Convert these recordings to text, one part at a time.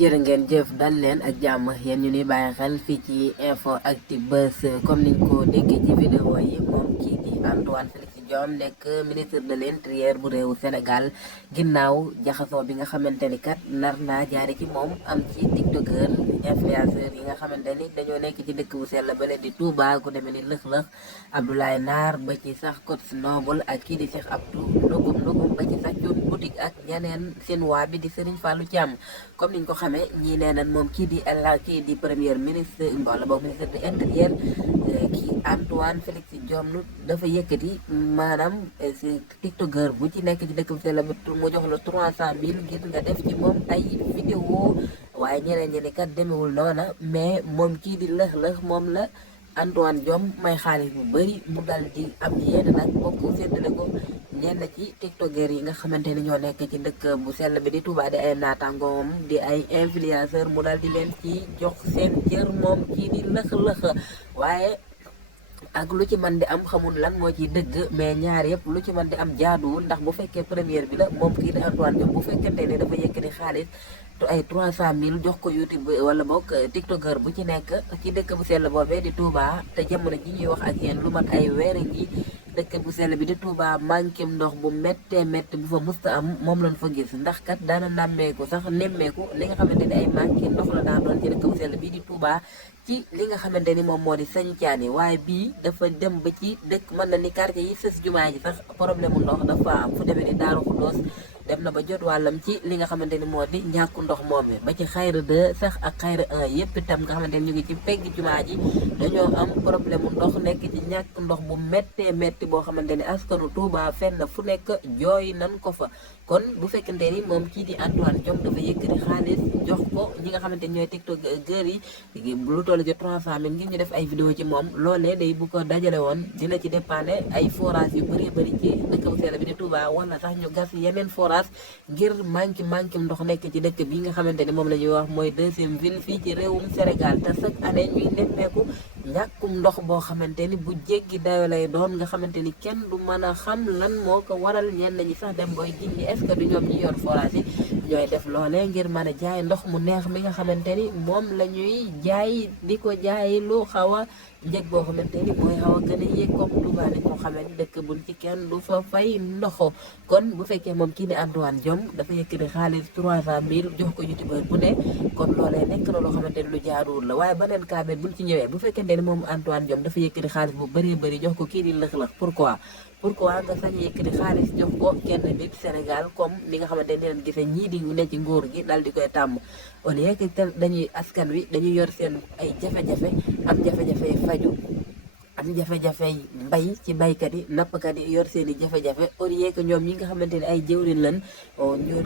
jërë ngeen jëf dal leen ak jàmm yéen ñu ni bàyyi xel fii ci info actu buzz comme niñ ko déggee ci vidéo yi moom kii di Antoine Félix Diome nekk ministre de l'intérieur bu réewu Sénégal ginnaaw jaxasoo bi nga xamante ni kat nar naa jaare ci moom am ci tiktokeur influenceur yi nga xamante ni dañoo nekk ci dëkk bu sell bale di Touba ku demee ni lëx-lëx Abdoulaye Naar ba ci sax Coach Noble ak kii di Cheikh Abdou ndugum ba ci sax Thioune boutique ak ñeneen seen waa bi di Serigne Fallou Thiam comme niñ ko xamee ñii nee nañ moom kii di premier ministre wala boog ministre de l'intérieur kii Antoine Félix Diome dafa yëkkati maanaam si tiktokeur bu ci nekk ci dëkk bi sell bi mu jox la 300 000 ngir nga def ci moom ay vidéo waaye ñeneen ñi kat demewul noona mais moom kii di lëx-lëx moom la Antoine Diome may xaalis bu bëri mu dal di am yéen nag bokk séddale ko ñenn ci tiktokeur yi nga xamante ni ñoo nekk ci dëkk bu sell bi di Touba di ay naataangoom di ay influenceur mu dal di leen ci jox seen cër moom kii di lëx-lëx waaye ak lu ci man di am xamul lan moo ciy dëgg mais ñaar yëpp lu ci man di am jaaduwul ndax bu fekkee première bi la moom kii di Antoine Diome bu fekkente ne dafa yëkkati xaalis ay 300 000 jox ko YouTube wala boog tiktokeur bu ci nekk ci dëkk bu sell boobee di Touba te jamono ji ñuy wax ak yéen lu mat ay weer ngi dëkk bu sell bi di Touba manqué ndox bu méttee métti bu fa musta am moom lañ fa gis ndax kat daana nemmeeku li nga xamante ni ay manqué ndox la daa doon ci dëkk bu sell bi di Touba ci li nga xamante ni moom moo di sañcaani waaye bii dafa dem ba ci dëkk mën na ni quartier yi sës jumaa ji sax problème mu ndox dafa am fu demee ni Daaru Xuddoos dem na ba jot wàllam ci li nga xamante ni moo di ñàkku ndox moome ba ci xayra 2 sax ak xayra 1 yëpp itam nga xamante ni ñu ngi ci pegg jumaa ji dañoo am problème mu ndox nekk ci ñàkk ndox bu méttee métti boo xamante ni askanu Touba fenn fu nekk jooy nan ko fa kon bu fekkente ni moom kii di Antoine Diome dafa yëkkati xaalis jox ko ñi nga xamante ni ñooy tiktokeur yi lu toll ci 300 000 ngir ñu def ay vidéo ci moom loolee day bu ko dajale woon dina ci dépanner ay forage yu bëree bëri ci dëkk bu sell bi di Touba wala sax ñu gas yeneen forage ngir manqué ndox nekk ci dëkk bi nga xamante ni moom la ñuy wax mooy deuxième ville fii ci réewum Sénégal te chaque année ñuy nemmeeku ñàkkum ndox boo xamante ni bu jéggi dayo lay doon nga xamante ni kenn du mën a xam lan moo ko waral ñenn ñi sax dem booy jindi est-ce que du ñoom ñi yor forage yi ñooy def loolee ngir mën a jaay ndox mu neex mi nga xamante ni moom la ñuy jaay di ko jaay lu xaw a njëg boo xamante ni mooy xaw a gën a yéeg comme Touba ni moo xamante ni dëkk buñ ci kenn du fa fay ndoxo kon bu fekkee moom kii ni Antoine Diome dafa yëkkati xaalis 300 000 jox ko youtubeur bu ne kon loolee nekk na loo xamante ni lu jaaruwul la waaye beneen kaamit buñ ci ñëwee bu fekkente ni moom Antoine Diome dafa yëkkati xaalis bu bëree bëri jox ko kii di lëx-lëx pourquoi nga sañ yëkkati xaalis jox ko kenn nit Sénégal comme ni nga xamante ni leen gisee ñii di ne ci nguur gi dal di koy tàmm au lieu que dañuy askan wi dañuy yor seen ay jafe-jafe am jafe-jafe faju am jafe-jafe mbay ci baykat yi nappkat yi yor seen i jafe-jafe au lieu que ñoom ñi nga xamante ni ay jëwrin lan ñu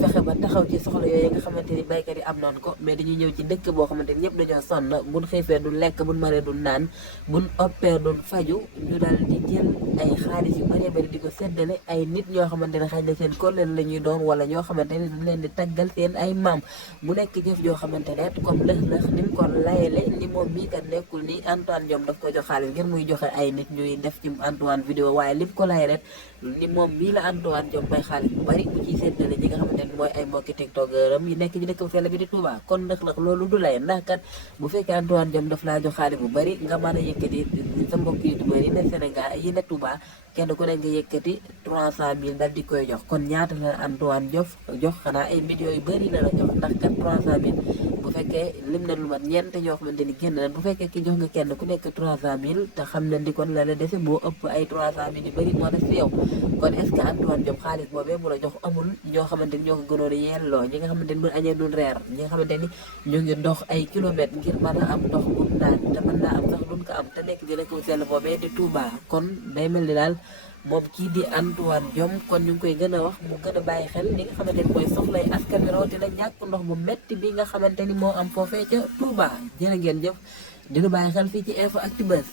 fexe ba taxaw ci soxla yooyu nga xamante ni baykat yi am noonu ko mais dañuy ñëw ci dëkk boo xamante ni ñëpp dañoo sonn buñ xiifee du lekk buñ maree du naan buñ oppee du faju ñu dal di jël ay xaalis yu bëree bëri di ko seddale ay nit ñoo xamante ne xëy na seen kóllëre la ñuy doon wala ñoo xamante ni dañ leen di taggal seen ay maam mu nekk jëf joo xamante ne comme lëx-lëx ni mu ko layele ni moom mii kat nekkul ni Antoine Diome daf ko jox xaalis ngir muy joxe ay nit ñuy def ci Antoine vidéo waaye lim ko lay ret ni moom mii la Antoine Diome may xaalis bu bari bu ciy séddale ñi nga xamante ne mooy ay mbokki tiktokeuram yi nekk ci dëkk bu sell bi di Touba kon lëx-lëx loolu du lay ndax kat bu fekkee Antoine Diome daf laa jox xaalis bu bari nga mën a yëkkati sa mbokki youtubeur yi ne Sénégal yi ne Touba kenn ku ne nga yëkkati 300 000 dal di koy jox kon ñaata la Antoine jox xanaa ay millions yu bëri la jox ndax kat 300 000 bu fekkee lim na lu mat ñeent ñoo xamante ni génn na bu fekkee ki jox nga kenn ku nekk 300 000 te xam na ni kon la la dese moo ëpp ay 300 000 yu bëri moo des fi yow kon est-ce que Antoine Diome xaalis boobee mu la jox amul ñoo xamante ni ñoo ko gënoon a yelloo ñi nga xamante ni bu añee dul reer ñi nga xamante ni ñu ngi dox ay kilomètres ngir mën a am ndox bu naan te mën naa am sax duñ ko am te nekk di dëkk bu sell boobee di Touba kon day mel ni daal moom kii di Antoine Diome kon ñu ngi koy gën a wax mu gën a bàyyi xel li nga xamante ni mooy soxlay askan wi rawatina ñàkk ndox mu metti bi nga xamante ni moo am foofee ca Touba jërë ngeen jëf dina bàyyi xel fii ci info actu buzz